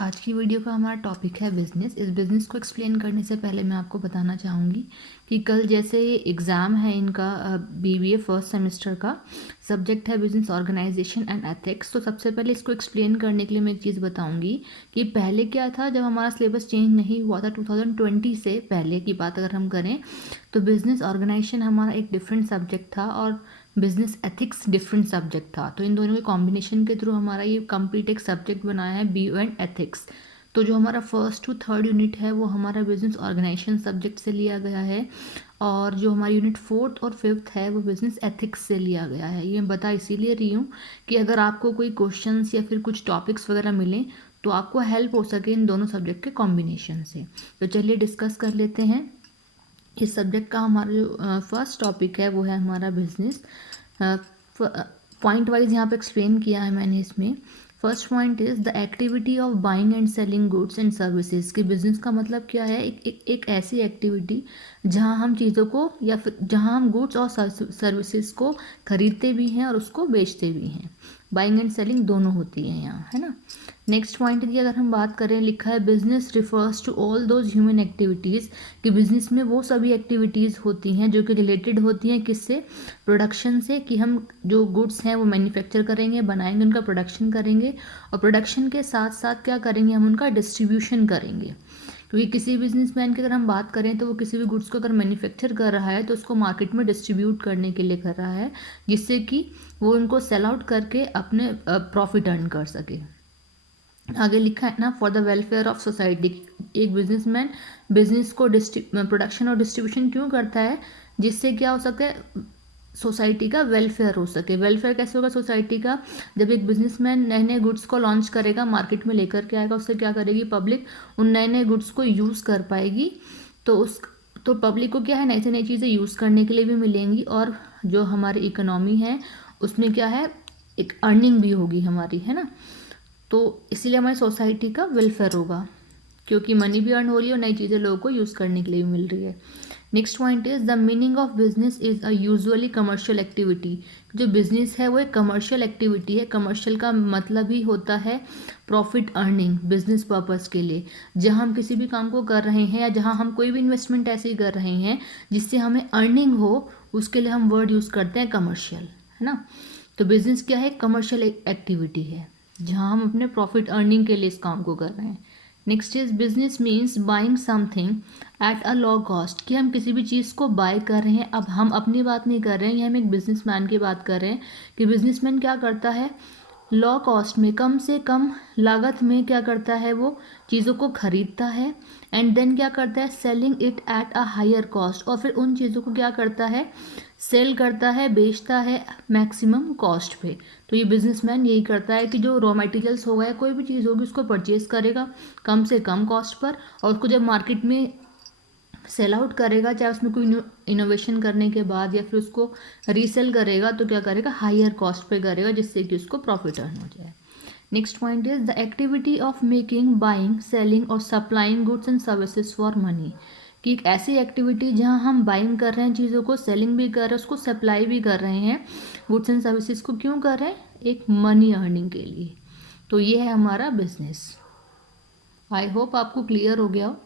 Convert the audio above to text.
आज की वीडियो का हमारा टॉपिक है बिज़नेस। इस बिज़नेस को एक्सप्लेन करने से पहले मैं आपको बताना चाहूँगी कि कल जैसे एग्ज़ाम है इनका बीबीए फर्स्ट सेमेस्टर का, सब्जेक्ट है बिज़नेस ऑर्गेनाइजेशन एंड एथिक्स। तो सबसे पहले इसको एक्सप्लेन करने के लिए मैं एक चीज़ बताऊँगी कि पहले क्या था, जब हमारा सिलेबस चेंज नहीं हुआ था 2020 से पहले की बात अगर हम करें तो बिज़नेस ऑर्गेनाइजेशन हमारा एक डिफरेंट सब्जेक्ट था और बिजनेस एथिक्स डिफरेंट सब्जेक्ट था। तो इन दोनों के कॉम्बिनेशन के थ्रू हमारा ये कंप्लीट एक सब्जेक्ट बनाया है बीओ एंड एथिक्स। तो जो हमारा फर्स्ट टू थर्ड यूनिट है वो हमारा बिजनेस ऑर्गेनाइजेशन सब्जेक्ट से लिया गया है और जो हमारी यूनिट फोर्थ और फिफ्थ है वो बिजनेस एथिक्स से लिया गया है। ये बता इसीलिए रही हूँ कि अगर आपको कोई क्वेश्चंस या फिर कुछ टॉपिक्स वगैरह मिलें तो आपको हेल्प हो सके इन दोनों सब्जेक्ट के कॉम्बिनेशन से। तो चलिए डिस्कस कर लेते हैं। इस सब्जेक्ट का हमारा जो फर्स्ट टॉपिक है वो है हमारा बिजनेस। पॉइंट वाइज यहाँ पे एक्सप्लेन किया है मैंने इसमें। First point is the activity of buying and selling goods and services. कि बिजनेस का मतलब क्या है, एक ऐसी एक्टिविटी जहाँ हम चीज़ों को या फिर जहाँ हम गुड्स और सर्विसेज को खरीदते भी हैं और उसको बेचते भी हैं। बाइंग एंड सेलिंग दोनों होती है यहाँ, है ना। नेक्स्ट पॉइंट की अगर हम बात करें, लिखा है business refers to all those human activities. कि बिजनेस में वो सभी एक्टिविटीज़ होती हैं जो कि रिलेटेड होती हैं किससे, प्रोडक्शन से। कि हम जो गुड्स हैं वो मैन्युफैक्चर करेंगे, बनाएंगे, उनका प्रोडक्शन करेंगे और प्रोडक्शन के साथ साथ क्या करेंगे, हम उनका डिस्ट्रीब्यूशन करेंगे। क्योंकि किसी बिजनेसमैन की अगर हम बात करें तो वो किसी भी गुड्स को अगर मैन्युफैक्चर कर रहा है तो उसको मार्केट में डिस्ट्रीब्यूट करने के लिए कर रहा है, जिससे कि वो उनको सेल आउट करके अपने प्रॉफिट अर्न कर सके। आगे लिखा है ना, for the welfare of society. एक बिजनेसमैन बिजनेस को प्रोडक्शन और डिस्ट्रीब्यूशन क्यों करता है, जिससे क्या हो सके, सोसाइटी का वेलफेयर हो सके। वेलफेयर कैसे होगा सोसाइटी का, जब एक बिजनेसमैन नए नए गुड्स को लॉन्च करेगा, मार्केट में लेकर के आएगा, उससे क्या करेगी पब्लिक, उन नए नए गुड्स को यूज़ कर पाएगी। तो पब्लिक को क्या है, नई से नई चीज़ें यूज़ करने के लिए भी मिलेंगी और जो हमारी इकोनॉमी है उसमें क्या है, एक अर्निंग भी होगी हमारी, है ना। तो इसीलिए हमारी सोसाइटी का वेलफेयर होगा, क्योंकि मनी भी अर्न हो रही है और नई चीज़ें लोगों को यूज़ करने के लिए भी मिल रही है। Next point is the meaning of business is a usually commercial activity. जो बिजनेस है वो एक कमर्शियल एक्टिविटी है। कमर्शियल का मतलब ही होता है प्रॉफिट अर्निंग, बिजनेस पर्पस के लिए। जहाँ हम किसी भी काम को कर रहे हैं या जहाँ हम कोई भी इन्वेस्टमेंट ऐसे ही कर रहे हैं जिससे हमें अर्निंग हो, उसके लिए हम वर्ड यूज़ करते हैं कमर्शियल, है ना। तो बिजनेस क्या है, कमर्शियल एक्टिविटी है जहाँ हम अपने प्रॉफिट अर्निंग के लिए इस काम को कर रहे हैं। Next is business means buying something at a low cost. कि हम किसी भी चीज़ को बाय कर रहे हैं। अब हम अपनी बात नहीं कर रहे हैं, ये हम एक बिजनेसमैन की बात कर रहे हैं कि बिजनेसमैन क्या करता है, लो कॉस्ट में, कम से कम लागत में क्या करता है, वो चीज़ों को खरीदता है एंड देन क्या करता है, selling it at a higher cost. और फिर उन चीज़ों को क्या करता है, सेल करता है, बेचता है मैक्सिमम कॉस्ट पे। तो ये बिजनेसमैन यही करता है कि जो रॉ मटेरियल्स होगा या कोई भी चीज़ होगी उसको परचेज करेगा कम से कम कॉस्ट पर और उसको जब मार्केट में सेल आउट करेगा, चाहे उसमें कोई इनोवेशन करने के बाद या फिर उसको रीसेल करेगा, तो क्या करेगा, हायर कॉस्ट पे करेगा, जिससे कि उसको प्रॉफिट अर्न हो जाए। Next point is the activity of making, buying, selling और supplying goods and services for money. कि एक ऐसी एक्टिविटी जहां हम बाइंग कर रहे हैं चीज़ों को, सेलिंग भी कर रहे हैं, उसको सप्लाई भी कर रहे हैं, गुड्स एंड सर्विसेज को क्यों कर रहे हैं, एक मनी अर्निंग के लिए। तो ये है हमारा बिजनेस। आई होप आपको क्लियर हो गया हो।